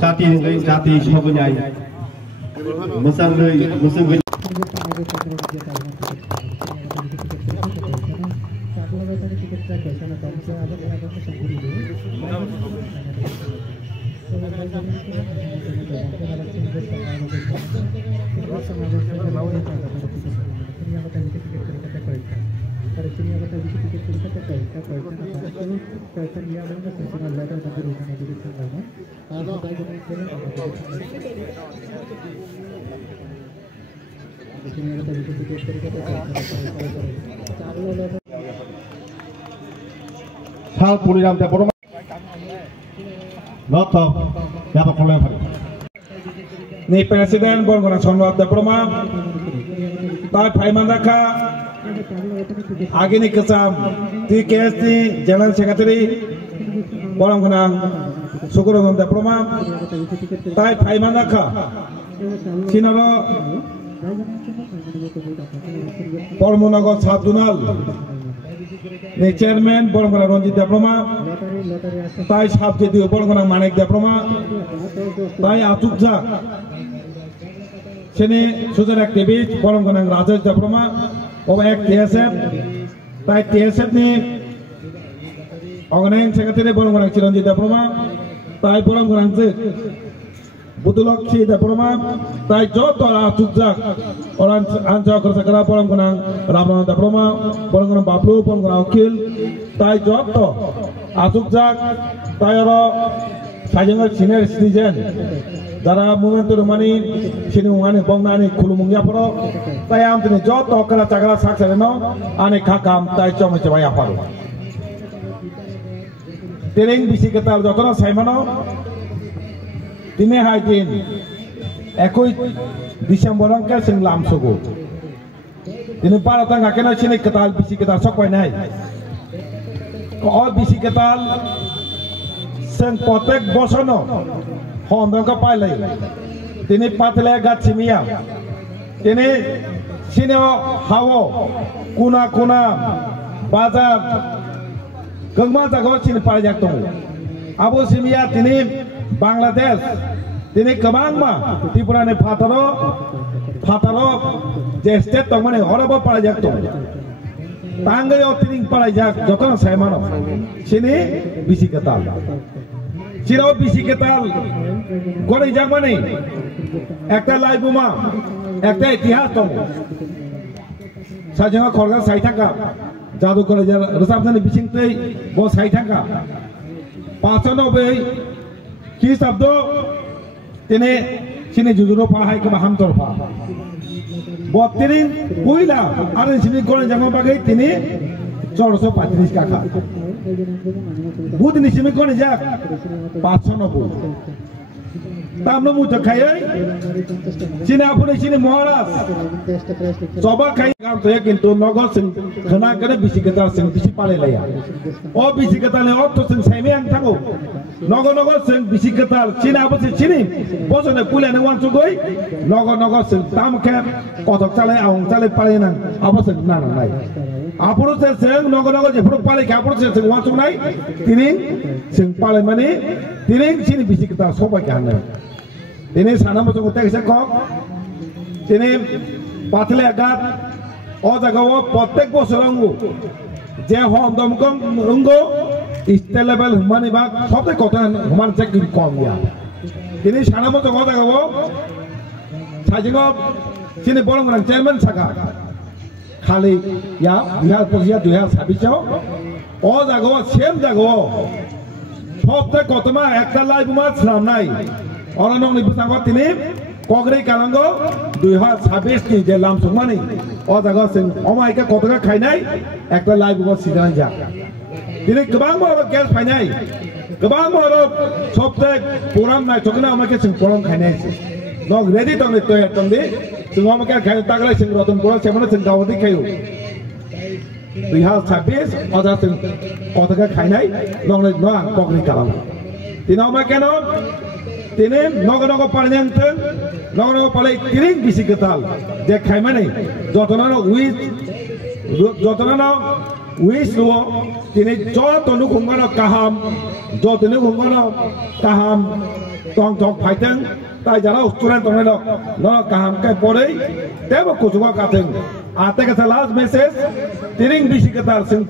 Jati ngai jati semuanya. Mesang Hal puliram te poroma noto dapat pulang hari ni presiden bon gona sonwab te poroma tai phai mandaka agini kesam TKST general secretary bon gona sukuron te poroma tai phai mandaka sinaro Pormonago Sabdunal the chairman Borgona Ronjit Diploma Tai Sabjeti Borgona Manek Diploma Tai Atukja Sene Susan activist Borgona Rajas Diploma over Act TSF Tai TSF ni Organizing Secretary Borgona Chironjit Diploma Tai Borgona Butulokshi Diploma Tai Jotora Atukja Orang anca kerja kerja orang kenang Ramana Diploma orang kenang Bablu orang kenang Akil Tai Joto Atukjak Tai oro Sajengal senior citizen Dara momentu rumani sini ungani bongnani kulumungnya poro Tai am tini Joto kena cakala saksareno ane kakam Tai cuma cemaya paru Tiring bisi ketal jotona saimano Tine hajin Ekoi Disember ke sing lamsugo. Ini para tangga kena sini ketal bisi ketal sok nai. Kau bisi ketal sing potek bosono. Honda ka pilai. Tini patle gat simia. Tini sini hawo kuna bazar gengma jago sini pajak tu. Abu simia tini Bangladesh. Tini kemang ma, Tripura ne Fataro, Jestet tongmane horrible pajak tu. Tangga yo tining pajak, jotono saimano. Sini bisi ketal. Sino bisi ketal. Kore jak mane. Ekta live ma, ekta itihas tong. Sajanga korga saitaka. Jadu kore jar resapne bising tei bo saitaka. 95 ki sabdo Tine sini jujuro pahai ke maham torpa. Botiring kuila ada sini koran jangan pakai tini 435 kakak. Bud ni sini koran jak 590. Tamno muda kaya. Sini apa ni sini Maharaj. Coba kaya kam tu ya kintu nogol sing kena kena bisi ketal sing bisi pale laya. Oh bisi ketal ni oh tu sing semi yang tangguh. Nogol sing bisi ketal sini apa sih sini. Bosan ni pulen ni wan cugoi. Nogol sing tam ke kotak cale awang cale pale nang apa sing nang nai. Apuru sing nogol je apuru pale ke apuru sing wan cug nai. Tining sing pale mani tining sini bisi ketal sobat ke anda. Ini sana macam kita kisah kok. Ini patle agat. Oh jagawa potek bos rangu. Jehon domkong ungo. Istilah level humani bag. Sobat kota human cek di kongnya. Ini sana macam kota jagawa. Sajengop sini bolong orang chairman saka. Kali ya dia posisi 2026. Oh jagawa same jagawa. Sobat kota mah ekta live mah selam nai. Orang nong ni bersangkut ini, kogri kalango 2026 ni jelam semua ni. Oh jaga sing, omai ke kota ke kainai, ekor live buat sidan jak. Ini kebang orang gas kainai, kebang orang sobtek puram naik, cokna omai ke sing puram kainai. Nong ready tong itu ya tong di, sing omai ke kainai tak lagi sing rotan puram, siapa nak sing kau di kayu. 2026, orang sing kota ke kainai, nong ni nong kogri kalango. Tino omai ke nong. Tine nogo paling ten, nogo paling kiring bisi ketal. Dek kai mana? Jotono wheat, jotono wish lo tini jo tonu khungano kaham jo tonu khungano kaham tong tong phaiteng tai jara student tong no kaham kai porei tebo kusuga kateng ate ka last message tiring bisi katar sing